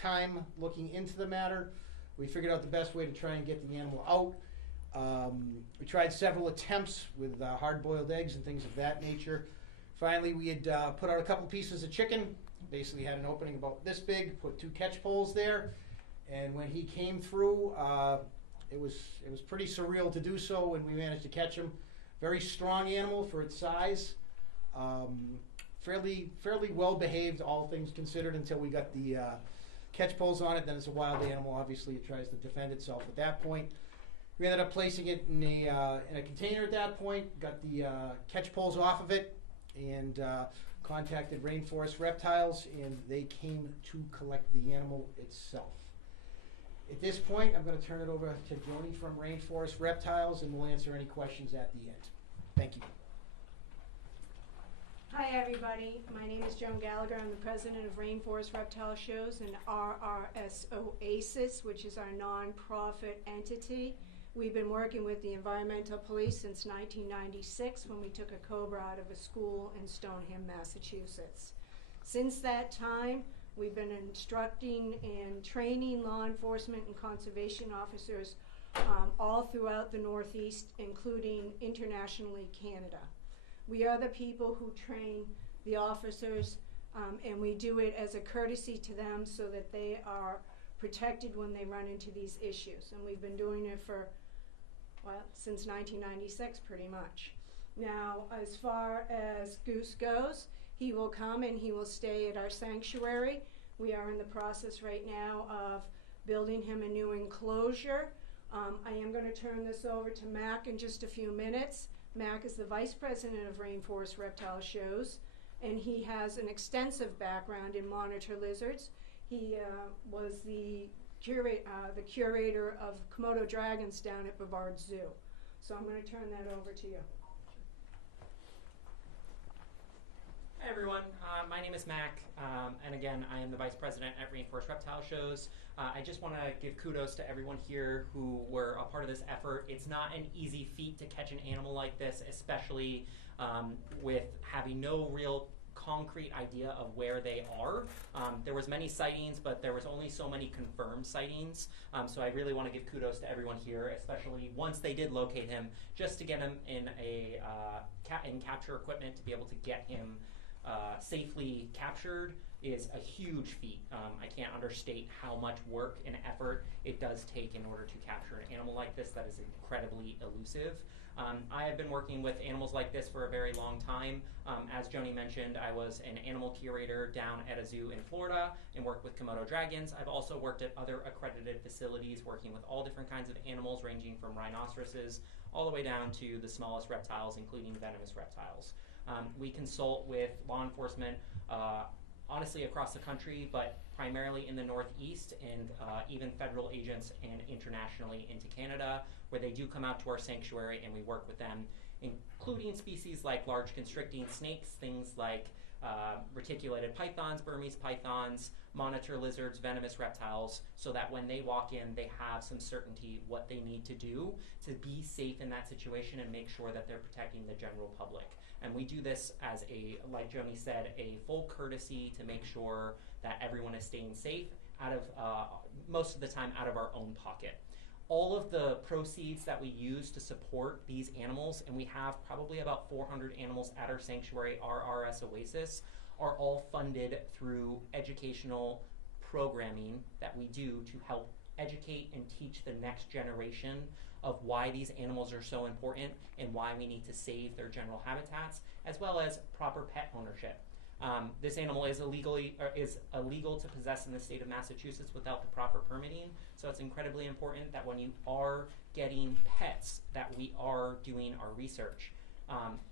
time looking into the matter, we figured out the best way to try and get the animal out. We tried several attempts with hard-boiled eggs and things of that nature. Finally, we had put out a couple pieces of chicken, basically had an opening about this big, put 2 catch poles there, and when he came through, it was pretty surreal to do so when we managed to catch him. Very strong animal for its size. Fairly well behaved, all things considered, until we got the catch poles on it. Then it's a wild animal. Obviously, it tries to defend itself at that point. We ended up placing it in a container at that point. Got the catch poles off of it, and contacted Rainforest Reptiles, and they came to collect the animal itself. At this point, I'm going to turn it over to Joni from Rainforest Reptiles, and we'll answer any questions at the end. Thank you. Hi everybody, my name is Joan Gallagher. I'm the president of Rainforest Reptile Shows and RRS Oasis, which is our non-profit entity. We've been working with the environmental police since 1996 when we took a cobra out of a school in Stoneham, Massachusetts. Since that time, we've been instructing and training law enforcement and conservation officers all throughout the Northeast, including internationally Canada. We are the people who train the officers, and we do it as a courtesy to them so that they are protected when they run into these issues. And we've been doing it for, well, since 1996 pretty much. Now, as far as Goose goes, he will come and he will stay at our sanctuary. We are in the process right now of building him a new enclosure. I am going to turn this over to Mac in just a few minutes. Mac is the vice president of Rainforest Reptile Shows, and he has an extensive background in monitor lizards. He was the curator of Komodo dragons down at Brevard Zoo. So I'm going to turn that over to you. Hi everyone, my name is Mac, and again, I am the Vice President at Rainforest Reptile Shows. I just want to give kudos to everyone here who were a part of this effort. It's not an easy feat to catch an animal like this, especially with having no real concrete idea of where they are. There was many sightings, but there was only so many confirmed sightings. So I really want to give kudos to everyone here, especially once they did locate him, just to get him in capture equipment to be able to get him safely captured is a huge feat. I can't understate how much work and effort it does take in order to capture an animal like this that is incredibly elusive. I have been working with animals like this for a very long time. As Joni mentioned, I was an animal curator down at a zoo in Florida and worked with Komodo dragons. I've also worked at other accredited facilities working with all different kinds of animals, ranging from rhinoceroses all the way down to the smallest reptiles, including venomous reptiles. We consult with law enforcement honestly across the country, but primarily in the Northeast, and even federal agents and internationally into Canada, where they do come out to our sanctuary and we work with them, including species like large constricting snakes, things like reticulated pythons, Burmese pythons, monitor lizards, venomous reptiles, so that when they walk in, they have some certainty what they need to do to be safe in that situation and make sure that they're protecting the general public. And we do this as like Joni said, a full courtesy to make sure that everyone is staying safe out of, most of the time, out of our own pocket. All of the proceeds that we use to support these animals, and we have probably about 400 animals at our sanctuary, our RS Oasis, are all funded through educational programming that we do to help educate and teach the next generation of why these animals are so important and why we need to save their general habitats, as well as proper pet ownership. This animal is illegal to possess in the state of Massachusetts without the proper permitting, so it's incredibly important that when you are getting pets that we are doing our research.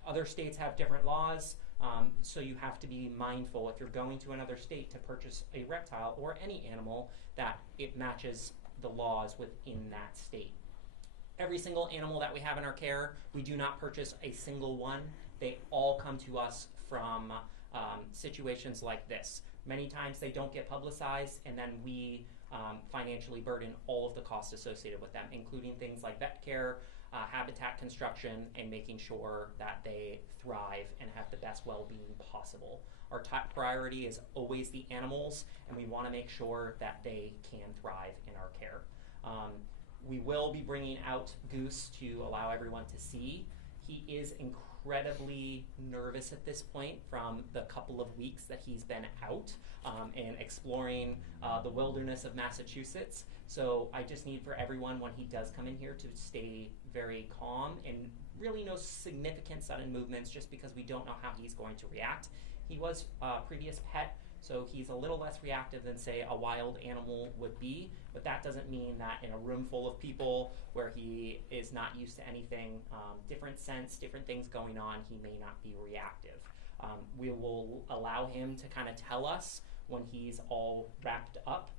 Other states have different laws, so you have to be mindful if you're going to another state to purchase a reptile or any animal that it matches the laws within that state. Every single animal that we have in our care, we do not purchase a single one. They all come to us from situations like this. Many times they don't get publicized, and then we financially burden all of the costs associated with them, including things like vet care, habitat construction and making sure that they thrive and have the best well-being possible. Our top priority is always the animals, and we want to make sure that they can thrive in our care. We will be bringing out Goose to allow everyone to see. He is incredibly nervous at this point from the couple of weeks that he's been out and exploring the wilderness of Massachusetts. So I just need for everyone, when he does come in here, to stay very calm and really no significant sudden movements, just because we don't know how he's going to react. He was a previous pet, so he's a little less reactive than, say, a wild animal would be, but that doesn't mean that in a room full of people where he is not used to anything, different scents, different things going on, he may not be reactive. We will allow him to kind of tell us when he's all wrapped up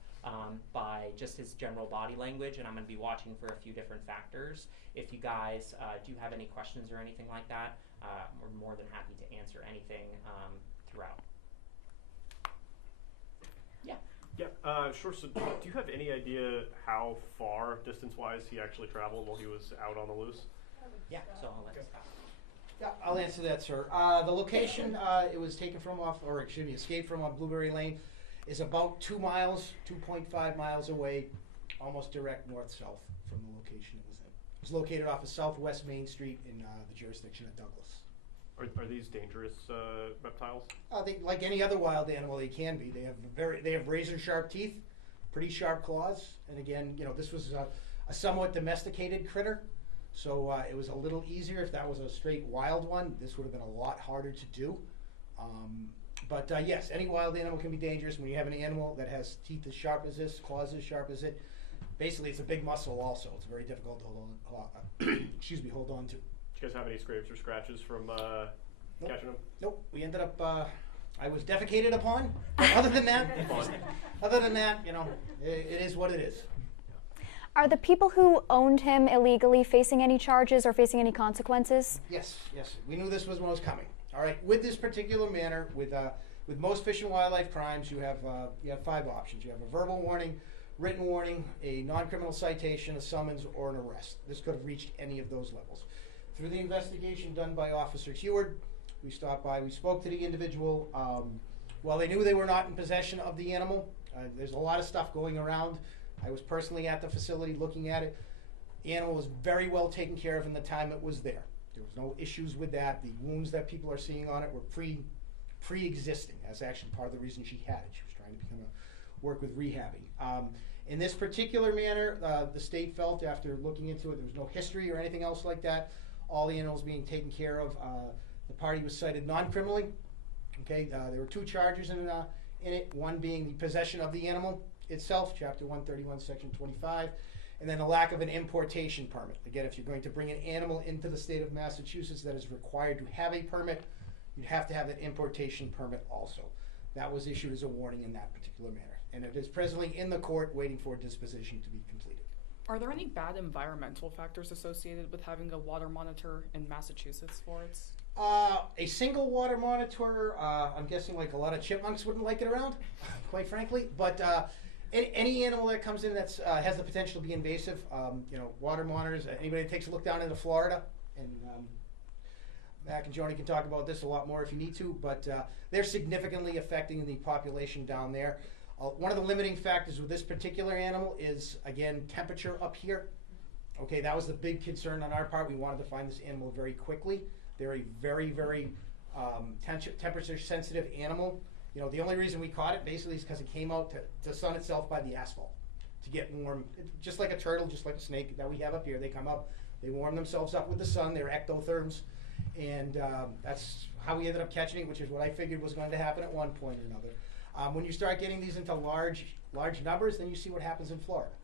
by just his general body language, and I'm going to be watching for a few different factors. If you guys do have any questions or anything like that, we're more than happy to answer anything throughout. Yeah, sure. So do you have any idea how far, distance-wise, he actually traveled while he was out on the loose? Yeah, so I'll let Scott. Yeah, I'll answer that, sir. The location it was taken from escaped from on Blueberry Lane is about 2 miles, 2.5 miles away, almost direct north-south from the location it was in. It's located off of Southwest Main Street in the jurisdiction of Douglas. Are these dangerous reptiles? Like any other wild animal, they can be. They have razor sharp teeth, pretty sharp claws, and again, this was a somewhat domesticated critter, so it was a little easier. If that was a straight wild one, this would have been a lot harder to do. But yes, any wild animal can be dangerous. When you have an animal that has teeth as sharp as this, claws as sharp as it, basically it's a big muscle also. It's very difficult to hold on to. Did you guys have any scrapes or scratches from catching them? Nope. We ended up, I was defecated upon. But other than that, it is what it is. Are the people who owned him illegally facing any charges or facing any consequences? Yes. We knew this was what was coming. All right. With this particular manner, with most fish and wildlife crimes, you have 5 options. You have a verbal warning, written warning, a non-criminal citation, a summons, or an arrest. This could have reached any of those levels. Through the investigation done by Officer Heward, we stopped by, we spoke to the individual. While they knew they were not in possession of the animal, there's a lot of stuff going around. I was personally at the facility looking at it. The animal was very well taken care of in the time it was there. There was no issues with that. The wounds that people are seeing on it were pre-existing. That's actually part of the reason she had it. She was trying to work with rehabbing. In this particular manner, the state felt, after looking into it, there was no history or anything else like that. All the animals being taken care of. The party was cited non-criminally. Okay, there were 2 charges in it. One being the possession of the animal itself, Chapter 131, Section 25, and then the lack of an importation permit. Again, if you're going to bring an animal into the state of Massachusetts that is required to have a permit, you'd have to have that importation permit also. That was issued as a warning in that particular manner, and it is presently in the court waiting for disposition to be completed. Are there any bad environmental factors associated with having a water monitor in Massachusetts for its? A single water monitor, I'm guessing like a lot of chipmunks wouldn't like it around, quite frankly. But any animal that comes in that has the potential to be invasive, water monitors, anybody that takes a look down into Florida, and Mac and Joni can talk about this a lot more if you need to, but they're significantly affecting the population down there. One of the limiting factors with this particular animal is, again, temperature up here. Okay, that was the big concern on our part. We wanted to find this animal very quickly. They're a very, very temperature-sensitive animal. The only reason we caught it basically is because it came out to sun itself by the asphalt to get warm. Just like a turtle, just like a snake that we have up here. They come up, they warm themselves up with the sun. They're ectotherms. And that's how we ended up catching it, which is what I figured was going to happen at one point or another. When you start getting these into large numbers, then you see what happens in Florida.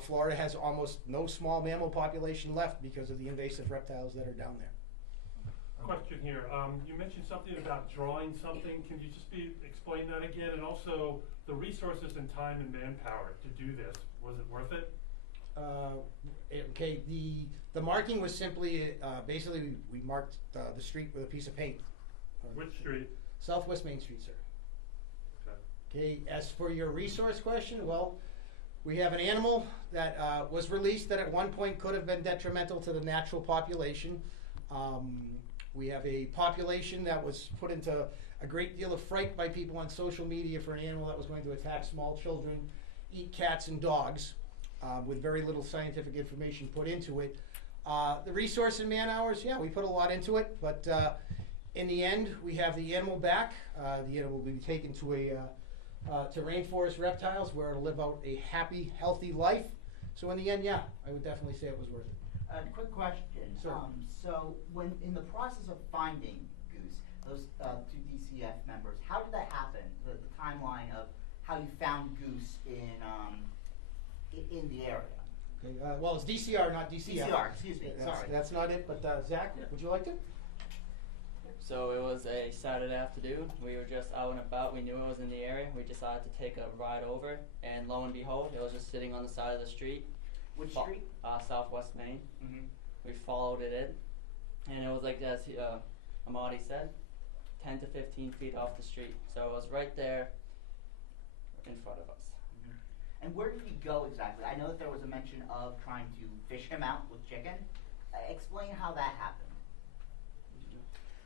Florida has almost no small mammal population left because of the invasive reptiles that are down there. Question here. You mentioned something about drawing something. Can you just explain that again? And also the resources and time and manpower to do this. Was it worth it? Okay. The marking was simply basically we marked the street with a piece of paint. Which street? Southwest Main Street, sir. Okay. Okay. As for your resource question, well, We have an animal that was released that at one point could have been detrimental to the natural population. We have a population that was put into a great deal of fright by people on social media for an animal that was going to attack small children, eat cats and dogs, with very little scientific information put into it. The resource and man hours, yeah, we put a lot into it, but in the end, we have the animal back. The animal will be taken to to Rainforest Reptiles, where it'll live out a happy, healthy life. So in the end, yeah, I would definitely say it was worth it. Quick question. Sure. So when in the process of finding Goose, those two DCF members, how did that happen? The timeline of how you found Goose in the area. Okay, well, it's DCR, not DCF. DCR, excuse me. That's, Sorry. that's not it, but Zach, would you like to? So it was a Saturday afternoon. We were just out and about. We knew it was in the area. We decided to take a ride over, and lo and behold, it was just sitting on the side of the street. Which street? Southwest Maine. Mm-hmm. We followed it in, and it was like, as Amadi said, 10 to 15 feet off the street. So it was right there in front of us. Mm-hmm. And where did he go exactly? I know that there was a mention of trying to fish him out with chicken. Explain how that happened.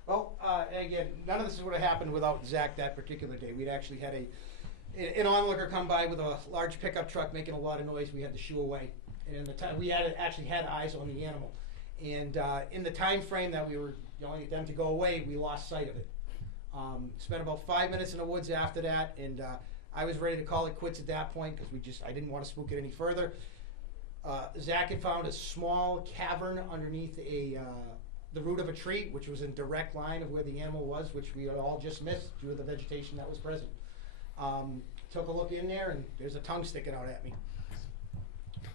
Well, again, none of this would have happened without Zach that particular day. We'd actually had an onlooker come by with a large pickup truck making a lot of noise. We had to shoo away. And in the time, we actually had eyes on the animal. And in the time frame that we were yelling at them to go away, we lost sight of it. Spent about 5 minutes in the woods after that, and I was ready to call it quits at that point because I didn't want to spook it any further. Zach had found a small cavern underneath the root of a tree, which was in direct line of where the animal was, which we all just missed due to the vegetation that was present. Took a look in there, and there's a tongue sticking out at me.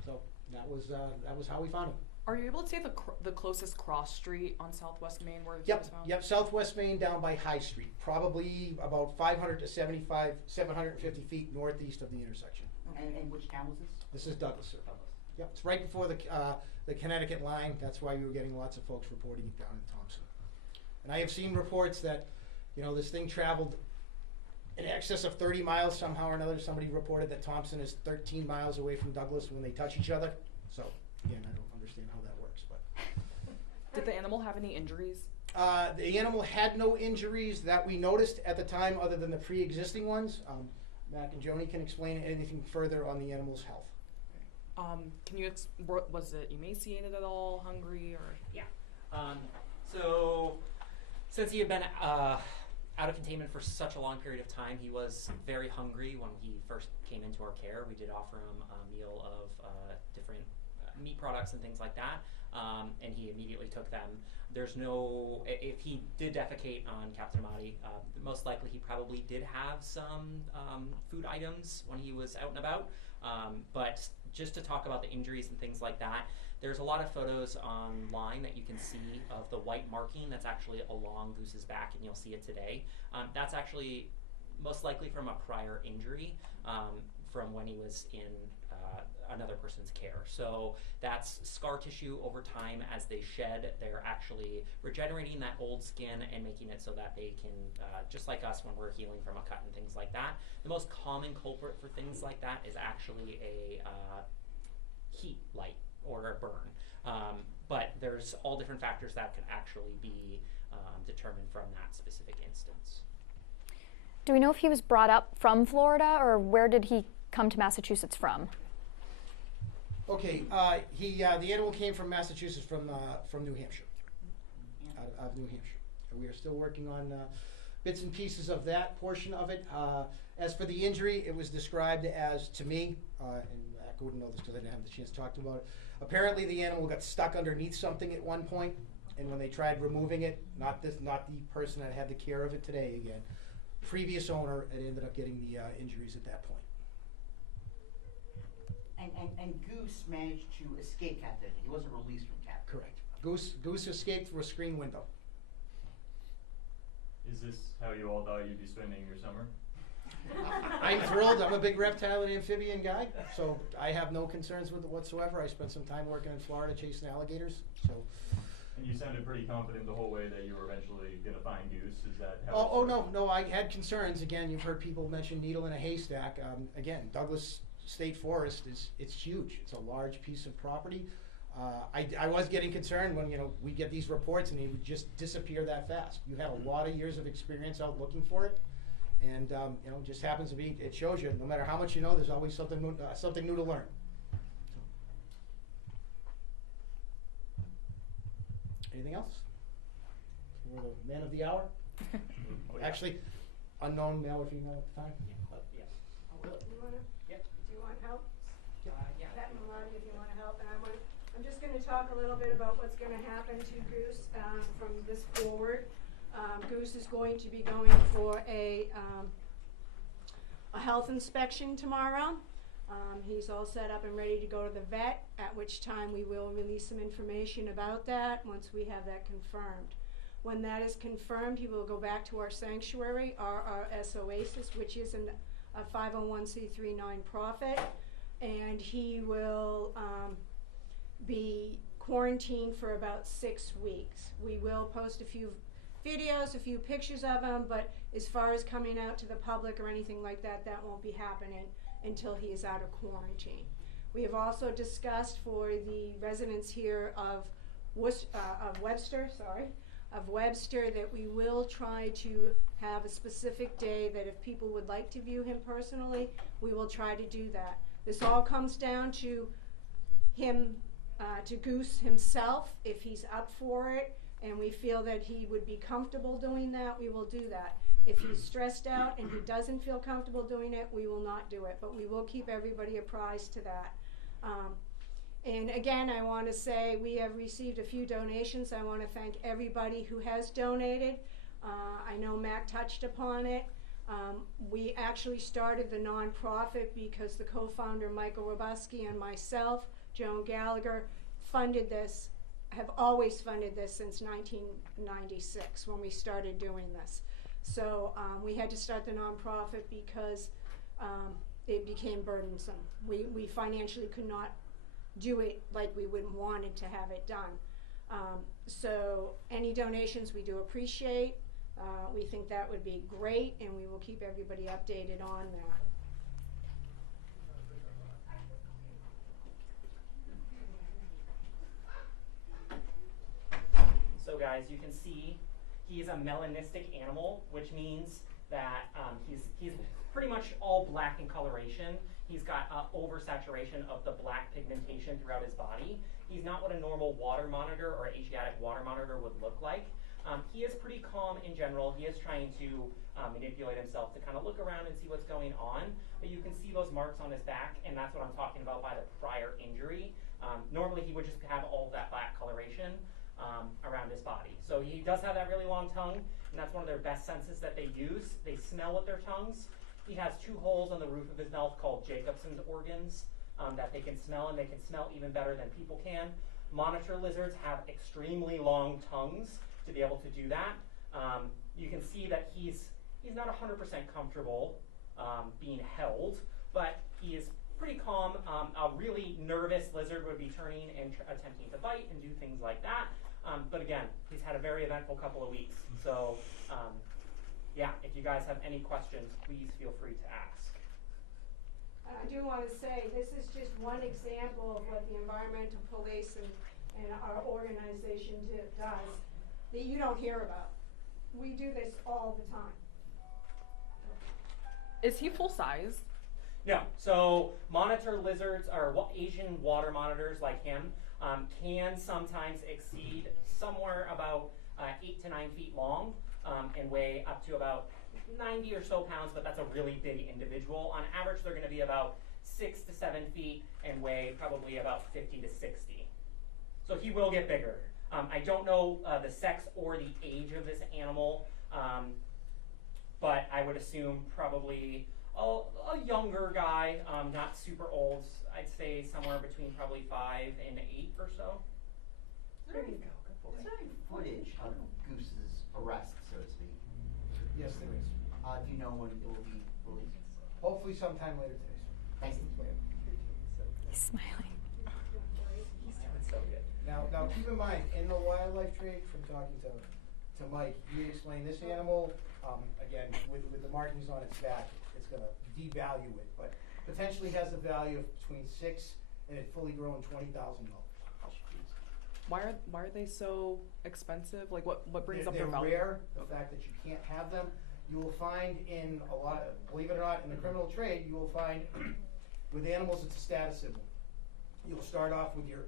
So that was how we found him. Are you able to say the closest cross street on Southwest Maine where it Yep, was found? yep. Southwest Maine down by High Street, probably about 500 to 750 feet northeast of the intersection. And which town was this? This is Douglas, sir. Douglas. Yep, it's right before the Connecticut line. That's why we were getting lots of folks reporting it down in Thompson. And I have seen reports that, this thing traveled in excess of 30 miles somehow or another. Somebody reported that Thompson is 13 miles away from Douglas when they touch each other. So, again, I don't understand how that works, but. Did the animal have any injuries? The animal had no injuries that we noticed at the time other than the pre-existing ones. Mac and Joni can explain anything further on the animal's health. Can you was it emaciated at all, hungry, or? Yeah. So since he had been out of containment for such a long period of time, he was very hungry when he first came into our care. We did offer him a meal of different meat products and things like that, and he immediately took them. There's no, if he did defecate on Captain Amati, most likely he probably did have some food items when he was out and about, but just to talk about the injuries and things like that, there's a lot of photos online that you can see of the white marking that's actually along Goose's back, and you'll see it today. That's actually most likely from a prior injury from when he was in another person's care. So that's scar tissue over time. As they shed, they're actually regenerating that old skin and making it so that they can, just like us when we're healing from a cut and things like that, the most common culprit for things like that is actually a heat light or a burn. But there's all different factors that can actually be determined from that specific instance. Do we know if he was brought up from Florida, or where did he come to Massachusetts from? Okay, the animal came from Massachusetts, from New Hampshire, out of New Hampshire. We are still working on bits and pieces of that portion of it. As for the injury, it was described as, to me, and I wouldn't know this because I didn't have the chance to talk about it. Apparently, the animal got stuck underneath something at one point, and when they tried removing it, not the person that had the care of it today again, previous owner, it ended up getting the injuries at that point. And Goose managed to escape captivity. He wasn't released from captivity. Correct. Goose escaped through a screen window. Is this how you all thought you'd be spending your summer? I'm thrilled. I'm a big reptile and amphibian guy, so I have no concerns with it whatsoever. I spent some time working in Florida chasing alligators. So. And you sounded pretty confident the whole way that you were eventually going to find Goose. Is that how? No. I had concerns. Again, you've heard people mention needle in a haystack. Again, Douglas state forest it's huge. It's a large piece of property. I was getting concerned when, we get these reports and he would just disappear that fast. You had a lot of years of experience out looking for it, and just happens to be, it shows you, no matter how much you know, there's always something new to learn. Anything else? We're the man of the hour. Actually, unknown male or female at the time. Yeah. Do you want help? Yeah. Pat and Melody, if you want to help. And I'm just going to talk a little bit about what's going to happen to Goose from this forward. Goose is going to be going for a health inspection tomorrow. He's all set up and ready to go to the vet, at which time we will release some information about that once we have that confirmed. When that is confirmed, he will go back to our sanctuary, RRS Oasis, which is a 501c3 nonprofit, and he will be quarantined for about 6 weeks. We will post a few videos, a few pictures of him, but as far as coming out to the public or anything like that, that won't be happening until he is out of quarantine. We have also discussed for the residents here of Webster, that we will try to have a specific day that if people would like to view him personally, we will try to do that. This all comes down to him, to Goose himself, if he's up for it, and we feel that he would be comfortable doing that, we will do that. If he's stressed out and he doesn't feel comfortable doing it, we will not do it, but we will keep everybody apprised to that. And again, I want to say we have received a few donations. I want to thank everybody who has donated. I know Mac touched upon it. We actually started the nonprofit because the co-founder Michael Robuski and myself, Joan Gallagher, funded this, have always funded this since 1996 when we started doing this. So we had to start the nonprofit because it became burdensome. We financially could not do it like we would wanted to have it done. So any donations we do appreciate. We think that would be great, and we will keep everybody updated on that. So guys, you can see he's a melanistic animal, which means that he's pretty much all black in coloration. He's got oversaturation of the black pigmentation throughout his body. He's not what a normal water monitor or Asiatic water monitor would look like. He is pretty calm in general. He is trying to manipulate himself to kind of look around and see what's going on. But you can see those marks on his back, and that's what I'm talking about by the prior injury. Normally he would just have all of that black coloration around his body. So he does have that really long tongue, and that's one of their best senses that they use. They smell with their tongues. He has 2 holes on the roof of his mouth called Jacobson's organs that they can smell, and they can smell even better than people can. Monitor lizards have extremely long tongues to be able to do that. You can see that he's not 100% comfortable being held, but he is pretty calm. A really nervous lizard would be turning and attempting to bite and do things like that. But again, he's had a very eventful couple of weeks. So yeah, if you guys have any questions, please feel free to ask. I do want to say this is just one example of what the environmental police and our organization does that you don't hear about. We do this all the time. Is he full size? No. So monitor lizards, or Asian water monitors like him, can sometimes exceed somewhere about 8 to 9 feet long and weigh up to about 90 or so pounds, but that's a really big individual. On average, they're going to be about 6 to 7 feet and weigh probably about 50 to 60. So he will get bigger. I don't know the sex or the age of this animal, but I would assume probably a younger guy, not super old. I'd say somewhere between probably 5 and 8 or so. There you go. Is there any footage of Goose's arrest, so to speak? Yes, there is. Do you know when it will be released? Hopefully sometime later today, sir. Thanks. He's smiling. He's doing so good. Now keep in mind, in the wildlife trade, from talking to Mike, he explained this animal, again, with the markings on its back, it's going to devalue it. But potentially has a value of between $6,000 and it fully grown $20,000. Why are they so expensive? Like what brings up their They're value? rare. The fact that you can't have them. You will find in a lot, believe it or not, in the criminal trade, you will find with animals it's a status symbol. You'll start off with your,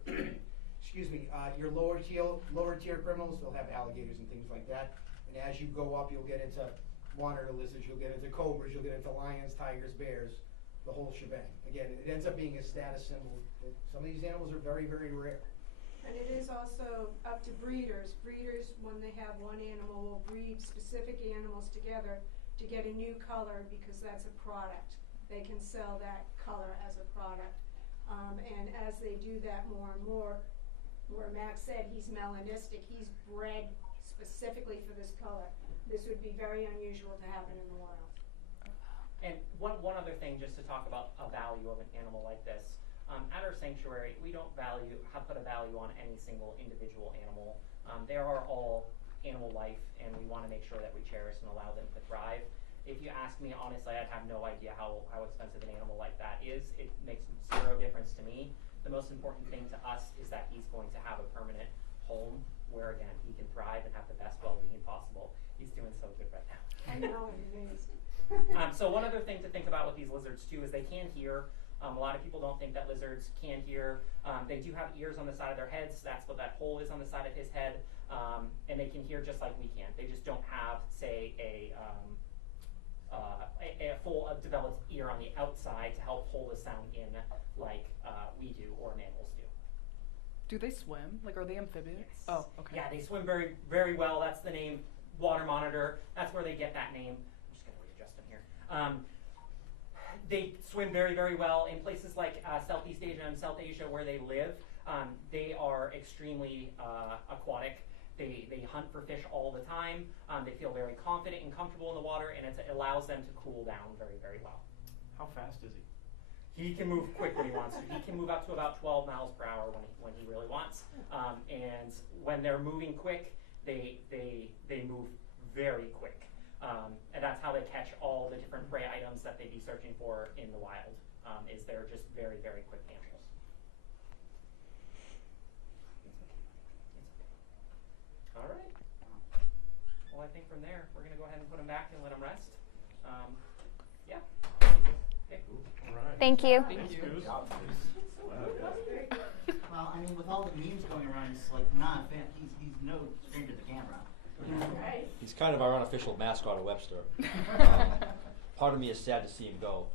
excuse me, your lower tier criminals. They'll have alligators and things like that. And as you go up, you'll get into monitor lizards. You'll get into cobras. You'll get into lions, tigers, bears, the whole shebang. Again, it ends up being a status symbol. Some of these animals are very, very rare. And it is also up to breeders. Breeders, when they have one animal, will breed specific animals together to get a new color because that's a product. They can sell that color as a product. And as they do that more and more, where Max said he's melanistic, he's bred specifically for this color. This would be very unusual to happen in the wild. And one other thing, just to talk about a value of an animal like this. At our sanctuary, we don't put a value on any single individual animal. They are all animal life, and we want to make sure that we cherish and allow them to thrive. If you ask me, honestly, I'd have no idea how expensive an animal like that is. It makes zero difference to me. The most important thing to us is that he's going to have a permanent home where, again, he can thrive and have the best well-being possible. He's doing so good right now. I know, it is. So one other thing to think about with these lizards too is they can hear. A lot of people don't think that lizards can hear. They do have ears on the side of their heads. That's what that hole is on the side of his head. And they can hear just like we can. They just don't have, say, a full developed ear on the outside to help hold the sound in like we do or mammals do. Do they swim? Like, are they amphibious? Yes. Oh, okay. Yeah, they swim very, very well. That's the name, water monitor. That's where they get that name. I'm just going to readjust them here. They swim very, very well in places like Southeast Asia and South Asia where they live. They are extremely aquatic. They hunt for fish all the time. They feel very confident and comfortable in the water, and it allows them to cool down very, very well. How fast is he? He can move quick when he wants to. He can move up to about 12 miles per hour when he really wants. And when they're moving quick, they move very quick. And that's how they catch all the different prey items that they'd be searching for in the wild, is they're just very, very quick animals. All right. Well, I think from there, we're going to go ahead and put them back and let them rest. Yeah. Okay. All right. Thank you. Thank you. Goose. Well, I mean, with all the memes going around, it's like not a fan. He's no stranger to the camera. Right. He's kind of our unofficial mascot of Webster. Part of me is sad to see him go.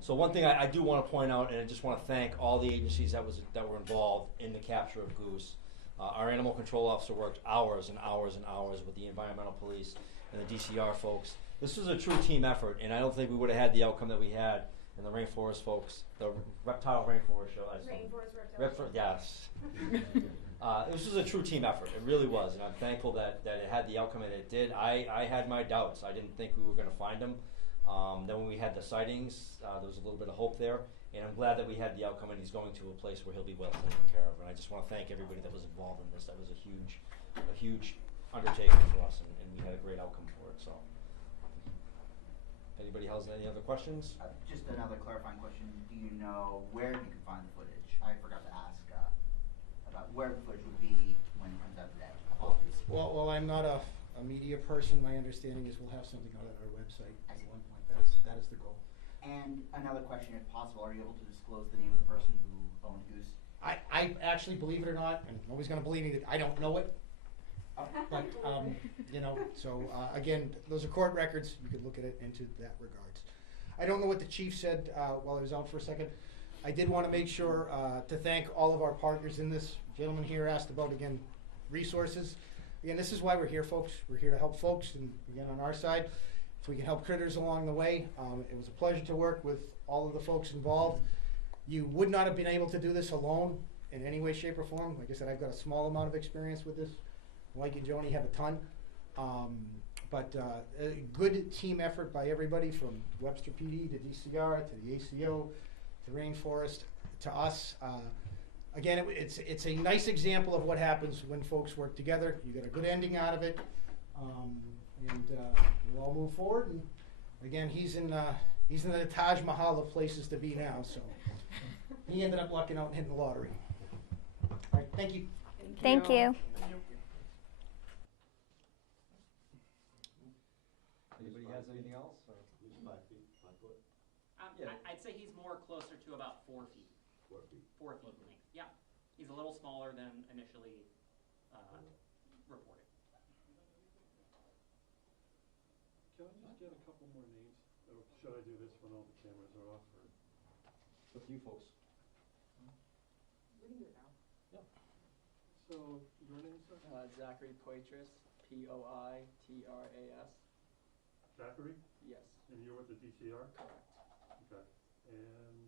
So one thing I do want to point out, and I just want to thank all the agencies that were involved in the capture of Goose. Our animal control officer worked hours and hours and hours with the environmental police and the DCR folks. This was a true team effort, and I don't think we would have had the outcome that we had. And the rainforest folks, the reptile rainforest show. Rainforest reptile. Yes. This was a true team effort. It really was, and I'm thankful that it had the outcome that it did. I had my doubts. I didn't think we were going to find him. Then when we had the sightings, there was a little bit of hope there, and I'm glad that we had the outcome, and he's going to a place where he'll be well taken care of. And I just want to thank everybody that was involved in this. That was a huge undertaking for us, and we had a great outcome for it. So, anybody has any other questions? Just another clarifying question. Do you know where you can find the footage? I forgot to ask about where the footage would be when it comes out today. Apologies. Well, I'm not a media person. My understanding is we'll have something out at our website. I see. That is the goal. And another question, if possible, are you able to disclose the name of the person who owned Goose? I actually, believe it or not, and nobody's going to believe me that I don't know it. But, so again, those are court records. You could look at it into that regards. I don't know what the chief said while I was out for a second. I did want to make sure to thank all of our partners in this. Gentleman here asked about, again, resources. Again, this is why we're here, folks. We're here to help folks, and again, on our side, if we can help critters along the way. It was a pleasure to work with all of the folks involved. You would not have been able to do this alone in any way, shape, or form. Like I said, I've got a small amount of experience with this. Mike and Joni have a ton. But a good team effort by everybody from Webster PD to DCR to the ACO to Rainforest to us. Again, it's a nice example of what happens when folks work together. You get a good ending out of it, and we'll all move forward. And again, he's in He's in the Taj Mahal of places to be now, so he ended up lucking out and hitting the lottery. All right, thank you. Thank you. Anybody has anything else? Or? Yeah. I'd say he's more closer to about 4 feet. 4 feet. 4 feet in length. Yeah, he's a little smaller than initially reported. Can I just get a couple more names? Or should I do this when all the cameras are off? Or? It's up to you folks. We can do it now. Yeah. So, your name, sir? Zachary Poitras, Poitras. Zachary? Yes. And you're with the DCR? Correct. Okay. And